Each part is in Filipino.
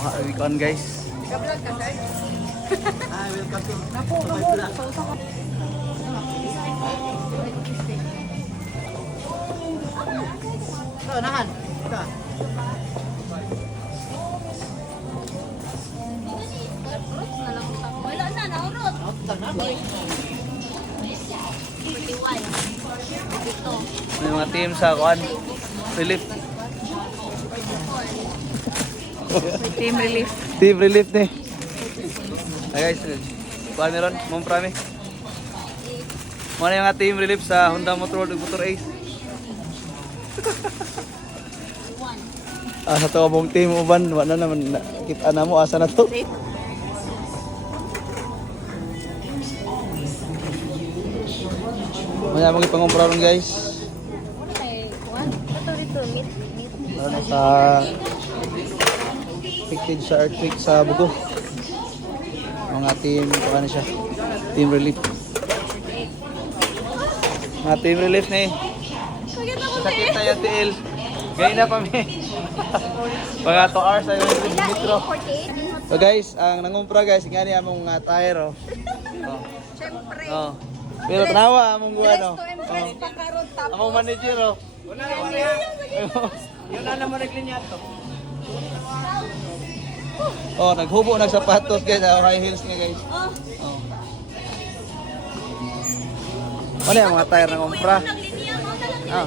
Weekend guys. Ka-vlog ka, sir? Hi, welcome to Napo, my napo. vlog. Sausa ko. Ito, nahan. Ito. Wala na, naurot. Ito na. 41. Ito. May mga team sa kuan. Philip. Team relief. Team relief ni. Ay guys, kuan meron, mong prami. Muna yung mga team relief sa Honda Motor World Motor Ace. Asa to abong team uban, wala naman kita na mo asa na to. Maya mga ipangumpra ron guys. Ito rito, meat. Ano sa affected sa earthquake sa Bugo. Mga team, ano siya? Team relief. Mga team relief ni. Sakit na yung tiil. Gaya na pa mi. Mga 2 hours ay metro. So guys, ang nangumpra guys, nga niya among tire oh. Siyempre. Oh. Pero tanawa among ano. Dress to impress pa karon tapos. Among manager oh. Yun na naman naglinya to. Oh, naghubo nagsapatos guys, high heels nga guys. Oh. Oh. Ano yung mga tire ng umpra? Ah.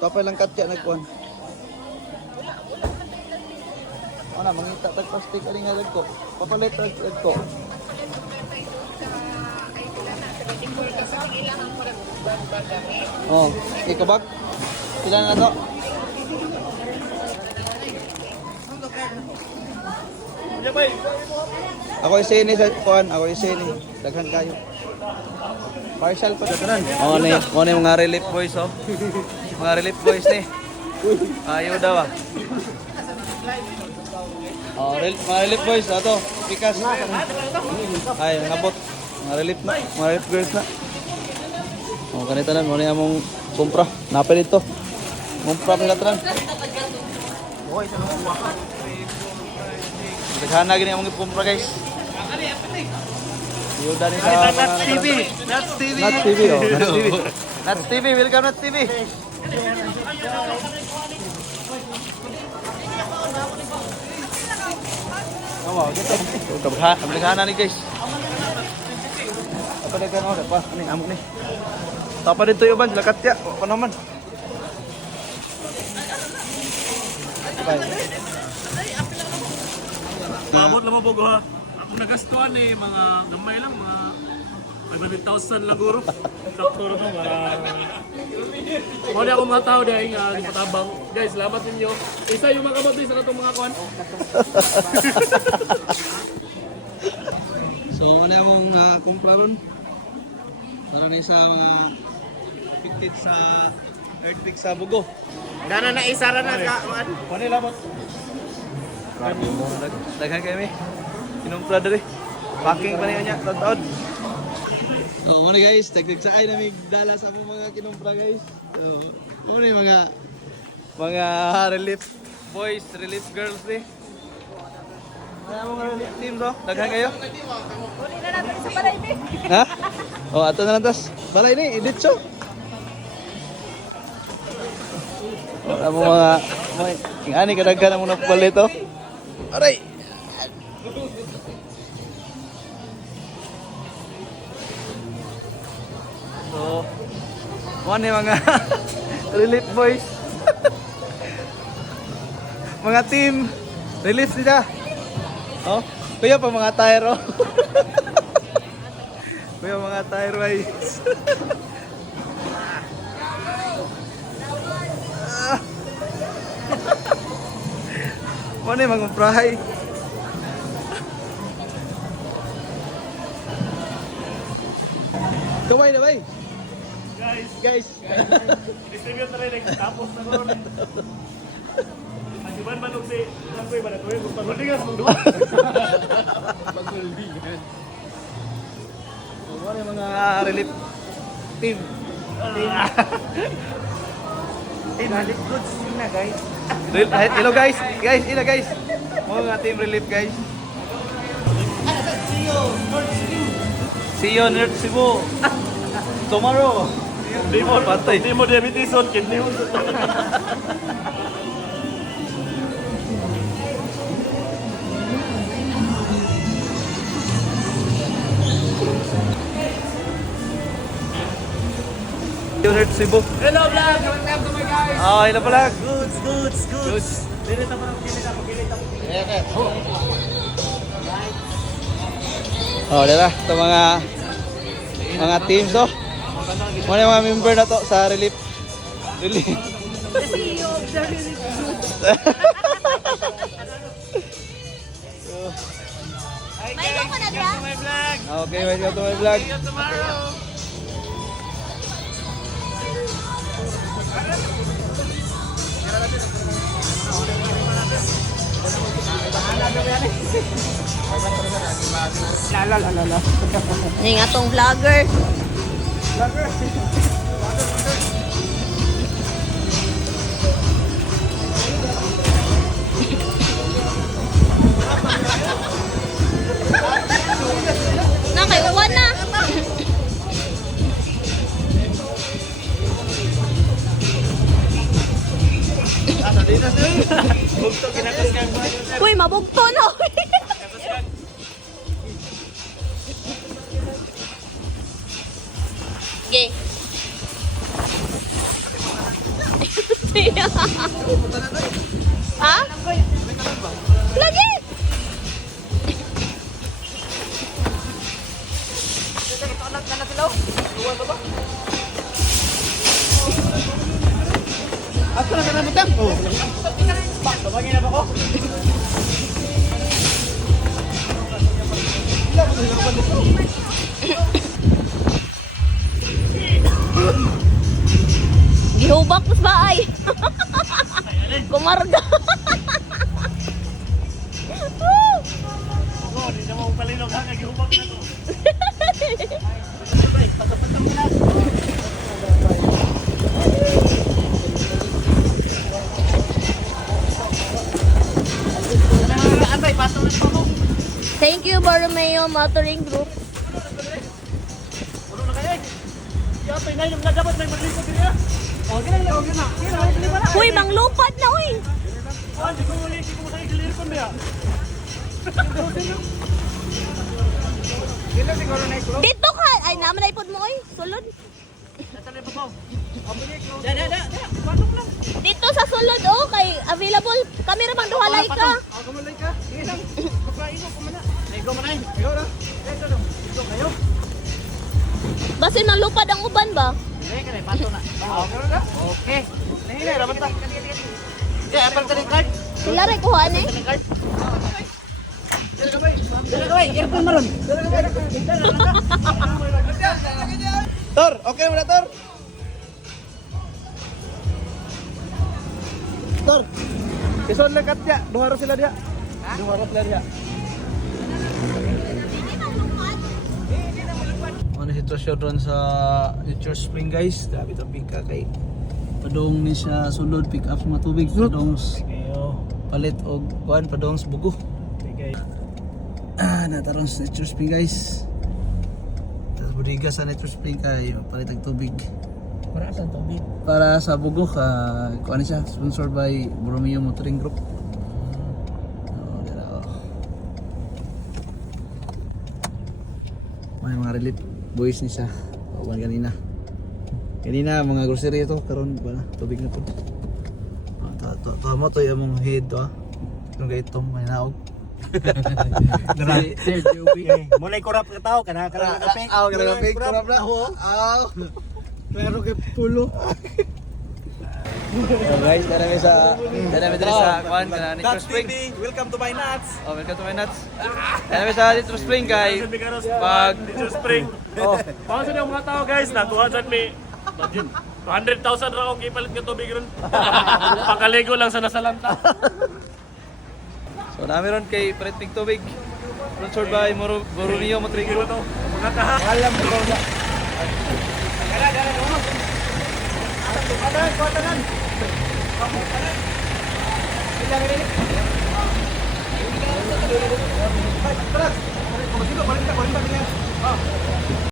Tapay lang katya nagkuhan. Ano, mangita tag plastic aling nga ko. Papalit tag ko. Oh, ikabak. Sila na to. Ako isini sa kuan, ako isini. Daghan kayo. Partial pa daghan. Oh, ni, mo ni mga relief boys oh. Mga relief boys ni. Ayo daw ah. Oh, mga relief boys ato. Pikas. Ay, ngabot. Mga relief girls na. Oh, kanita na mo ni among kumpra. Napil ito. Kumpra nila tanan. Hoy, sa mga Daghan na gini among kumpra guys. Yuda ni sa Nats TV. Nats TV. Nats TV oh. Nats TV. Nats TV, welcome Nats TV. Oh, gitu. Kabaghan na ni guys. Apa daghan oh, pa ani amo ni. Tapa dito yung ban, lakat ya. Apa naman? Mabot lang mo ha. Ako nagastuan eh, mga gamay lang, mga 500,000 laguro. Sakto na para... Mali ako mga tao dahil nga, patabang. Guys, salamat ninyo. Isa yung mga kabatay sa itong mga kuhan. So, ano yung kumpra ron? Para na sa mga affected sa earthquake sa Bugo. Dana na isara na ka. Ano labot? Daghan kami. Kinumpra diri. Packing pa niya taon. So, mo guys, tagsaay na mig dala sa akong mga kinumpra guys. So, mo ni mga relief boys, relief girls ni. Ano mga relief team do? Daghan kayo? Uli na natin sa balay ni. Ha? Oh, ato na lang tas. Balay ni, edit show. Wala mo mga ani kadaghan mo na palit oh. Aray. So, mo ni mga relief boys. Mga team relief sila. Oh, kuya pa mga tire oh. Kuya mga tire guys. Ano yung mga prahay? Kamay na ba eh? Guys! Distribute na rin, tapos na ko rin. Asiban man si Langkoy ba na ko yung pagultingas mong doon. Pagulbingan. Ano yung mga relief team? Relief goods na guys. Hello guys. Guys, ila guys. Mga team relief guys. See you North Cebu. Tomorrow. Di mo, Patay. di mo diabetes on, kidney mo. See you North Cebu. Hello vlog! Welcome to my guys! Ah, ila pala. Goods. Dili ta man kini ako, kini ta. Oh, dala. Ito mga teams to. Muna yung mga member na to sa relief. Relief. CEO of the relief group. May iba ko na dyan? My vlog! Okay, welcome to my vlog. See you tomorrow! Yung atong vlogger. Nakaiwan na. Uy, mabugto na. Gay. Ha? Lagi! Ako na ka na mutam. Oh. Tabagin na ba ko? Gihubak mas baay. Kumarga. Oo, di na mo palilog ha, nagihubak na to. Thank you, Borromeo Motoring Group. Puno na kayo. Yapay na yung dapat may maglipot din niya. Uy, manglupad na, uy. Di ko muli, di ko masakit sa lirikon niya. Dito ka. Ay, naman na ipod mo, uy. Sulod. Natalay pa po. Dito sa sulod, oh, kay available. Kami ramang duhalay ka. Ako malay ka. Sige lang. Magpaino ko man na. Ligo man ay. Ikaw na. Ito dong. Ito kayo. Basin manglupad ang uban ba? Sige ka na, pato na. Okay na. Okay. Nahina, raman ta. Yeah, apal ka ng card. Sila rin kuhaan eh. Dala ka bay, earphone maron. Tor, okay mo na Tor? Tor. Ison lekat dia, duharo sila dia. Duharo sila dia. Ano sitwasyon ron sa Nature Spring guys? Grabe to big ka kay padong ni siya sulod pick up mga tubig padong palit og kuan padong sa bugo. Nataron sa Nature Spring guys. Tapos budiga sa Nature Spring kay palit og tubig. Para sa tubig. Para sa bugo ka kuan siya sponsored by Borromeo Motoring Group. May mga relief boys ni siya. Awan kanina. Kanina mga grocery ito karon wala tubig na po. Tama to yung mong head to ah. Yung gaitong may naog. Sir Joby. Mulay kurap ka tao kana kana kape. Aw, grabe kurap na. Aw. Pero kay pulo. So guys, tara sa kuan kana Nature Spring. Welcome to my nuts. Oh, welcome to my nuts. Tara sa Nature Spring guys. Pag Nature Spring. oh, Paano sa mga tao guys, nakuha dyan may budget. 200,000 ra akong ipalit ng tubig ron. Pakaligo lang sa nasalanta. so nami ron kay Parit Mig Tubig. Sponsored by Borromeo Motoring Ito Group. to. Mga taha. Alam mo ba? Kuwatanan. Ilang minutes?